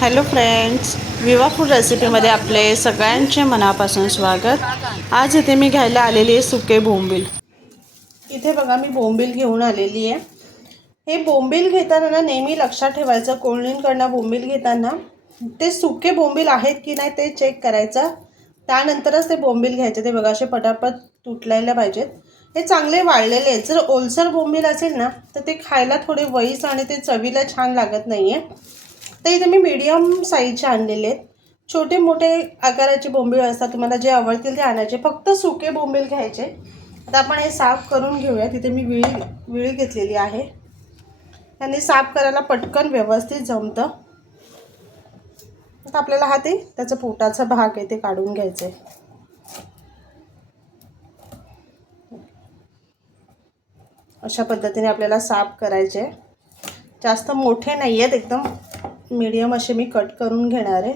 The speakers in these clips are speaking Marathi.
हॅलो फ्रेंड्स विवा फूड रेसिपीमध्ये आपले सगळ्यांचे मनापासून स्वागत. आज इथे मी घ्यायला आलेली आहे सुके बोंबील. इथे बघा मी बोंबील घेऊन आलेली आहे. हे बोंबील घेताना ना नेहमी लक्षात ठेवायचं कोळणींकडनं बोंबील घेताना. ते सुके बोंबील आहेत की नाही ते चेक करायचं. त्यानंतरच ते बोंबील घ्यायचे. ते बघा असे पटापट तुटलेले पाहिजेत. हे चांगले वाळलेले आहेत. जर ओलसर बोंबील असेल ना तर ते खायला थोडे वईस आणि ते चवीला छान लागत नाही आहे तर इथे मी मीडियम साईजचे आणलेले आहेत. छोटे मोठे आकाराचे बोंबील असतात तुम्हाला जे आवडतील ते आणायचे. फक्त सुके बोंबील घ्यायचे. आता आपण हे साफ करून घेऊया तिथे मी विळी विळी घेतलेली आहे. आणि साफ करायला पटकन व्यवस्थित जमतं. आता आपल्याला हा ते त्याचा पोटाचा भाग आहे ते काढून घ्यायचं. आहे अशा पद्धतीने आपल्याला साफ करायचे. जास्त मोठे नाही आहेत एकदम मीडियम असे मी कट करून घेणार आहे.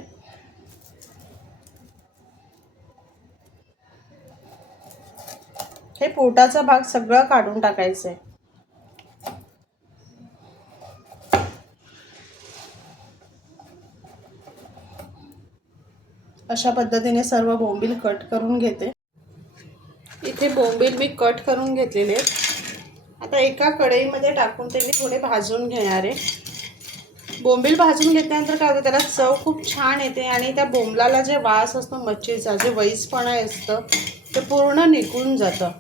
हे पोटाचा भाग सगळं काढून टाकायचं आहे अशा पद्धतीने सर्व बोंबील कट करून घेते. इथे बोंबील मी कट करून घेतलेले आहेत. आता एका कढईमध्ये टाकून ते मी थोडे भाजून घेणार आहे. बोंबील भाजून घेतल्यानंतर काय होतं त्याला चव खूप छान येते आणि त्या बोंबलाला जे वास असतो मच्छीचा जे वैसपणा असतं ते पूर्ण निघून जातं.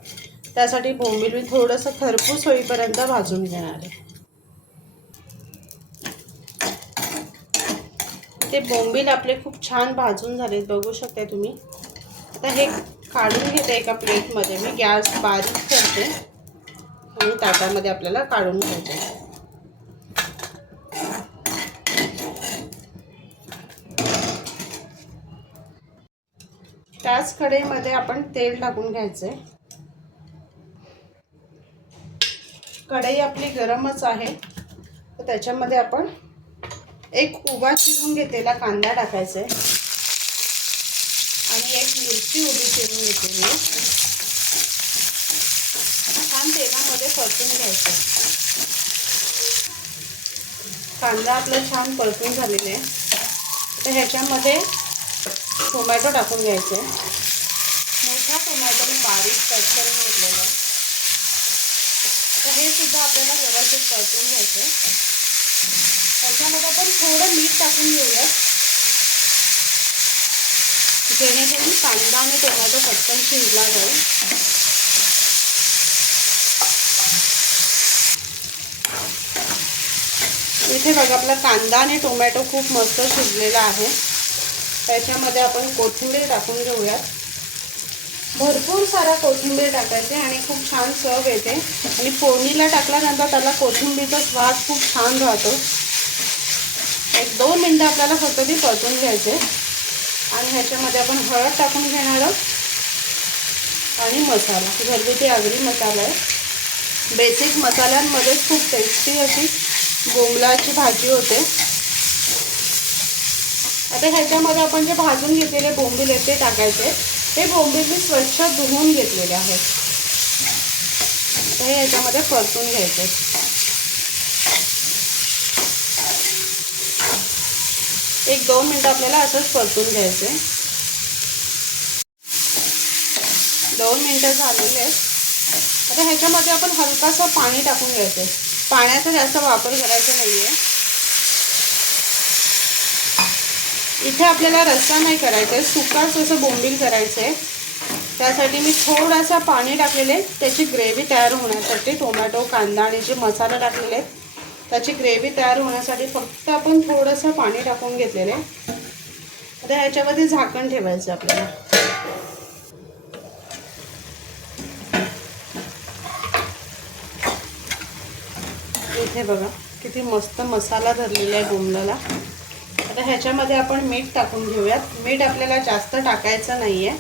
त्यासाठी बोंबील मी थोडंसं खरपूस होईपर्यंत भाजून घेणार आहे. ते बोंबील आपले खूप छान भाजून झालेत बघू शकता तुम्ही. आता हे काढून घेते एका प्लेटमध्ये. मी गॅस बारीक करते. आणि ताटामध्ये आपल्याला काढून घ्यायचे त्याच कढईमध्ये आपण तेल टाकून घ्यायचंय. कढई आपली गरमच आहे. तर त्याच्यामध्ये आपण एक उभा चिरून घेतलेला कांदा टाकायचा आहे आणि एक मिरची उभी चिरून घेतलेली छान तेलामध्ये परतून घ्यायचं कांदा आपला छान परतून झालेला आहे. तर ह्याच्यामध्ये टोमॅटो टाकून घ्यायचे. मोठा टोमॅटो मी बारीक कट करून घेतलेला आहे. तर हे सुद्धा आपल्याला व्यवस्थित परतून घ्यायचं. त्याच्यामध्ये आपण थोडं मीठ टाकून घेऊया जेणेकरून कांदा आणि टोमॅटो पटकन शिजला जाईल. इथे बघा आपला कांदा आणि टोमॅटो खूप मस्त शिजलेला आहे. त्याच्यामध्ये आपण कोथिंबीर टाकून घेऊयात. भरपूर सारा कोथिंबीर टाकायचे आणि खूप छान चव येते. आणि फोडणीला टाकल्यानंतर त्याला कोथिंबीरचा स्वाद खूप छान राहतो. एक दोन मिनटं आपल्याला फक्त ती परतून घ्यायचे आणि ह्याच्यामध्ये आपण हळद टाकून घेणार आहोत. आणि मसाला. घरगुती आगरी मसाला आहे. बेसिक मसाल्यांमध्येच खूप टेस्टी अशी बोंबलाची भाजी होते. आता ह्याच्यामध्ये आपण जे भाजून घेतलेले बोंबील आहेत ते टाकायचे ते बोंबील मी स्वच्छ धुवून घेतलेले आहेत. आता हे ह्याच्यामध्ये परतून घ्यायचे एक दोन मिनटं आपल्याला असंच परतून घ्यायचे दोन मिनटं झालेले आहेत. आता ह्याच्यामध्ये आपण हलकासं पाणी टाकून घ्यायचं पाण्याचा जास्त वापर करायचा नाही आहे इथे आपल्याला रस्सा नाही करायचा आहे सुकाच असं बोंबील करायचं आहे त्यासाठी मी थोडासा पाणी टाकलेले त्याची ग्रेव्ही तयार होण्यासाठी टोमॅटो कांदा आणि जे मसाला टाकलेले आहेत त्याची ग्रेव्ही तयार होण्यासाठी फक्त आपण थोडंसं पाणी टाकून घेतलेलं आहे. आता ह्याच्यामध्ये झाकण ठेवायचं आपल्याला. इथे बघा किती मस्त मसाला धरलेला आहे बोंबलाला. आता ह्याच्यामध्ये आपण मीठ टाकून घेऊयात. मीठ आपल्याला जास्त टाकायचं नाही आहे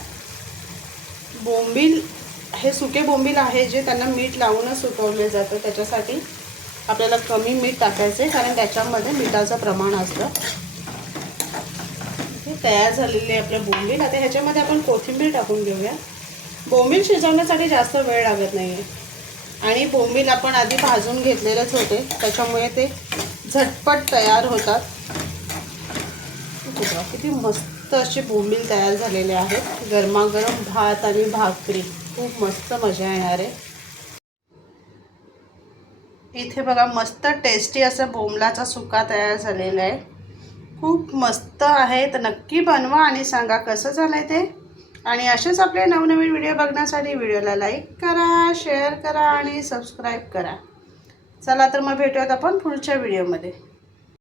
बोंबील हे सुके बोंबील आहे जे त्यांना मीठ लावूनच सुकवले जातं. त्याच्यासाठी आपल्याला कमी मीठ टाकायचं आहे कारण त्याच्यामध्ये मिठाचं प्रमाण असतं. हे तयार झालेले आपले बोंबील. आता ह्याच्यामध्ये आपण कोथिंबीर टाकून घेऊया. बोंबील शिजवण्यासाठी जास्त वेळ लागत नाही आहे आणि बोंबील आपण आधी भाजून घेतलेलेच होते. त्याच्यामुळे ते झटपट तयार होतात. बघा किती मस्त असे बोंबील तयार झालेले आहेत गरमागरम भात आणि भाकरी. खूप मस्त मजा येणार आहे. इथे बघा मस्त टेस्टी असं बोंबलाचा सुका तयार झालेला आहे. खूप मस्त आहे तर नक्की बनवा आणि सांगा कसं झालं आहे ते. आणि असेच आपले नवनवीन व्हिडिओ बघण्यासाठी व्हिडिओला लाईक करा शेअर करा आणि सबस्क्राईब करा. चला तर मग भेटूयात आपण पुढच्या व्हिडिओमध्ये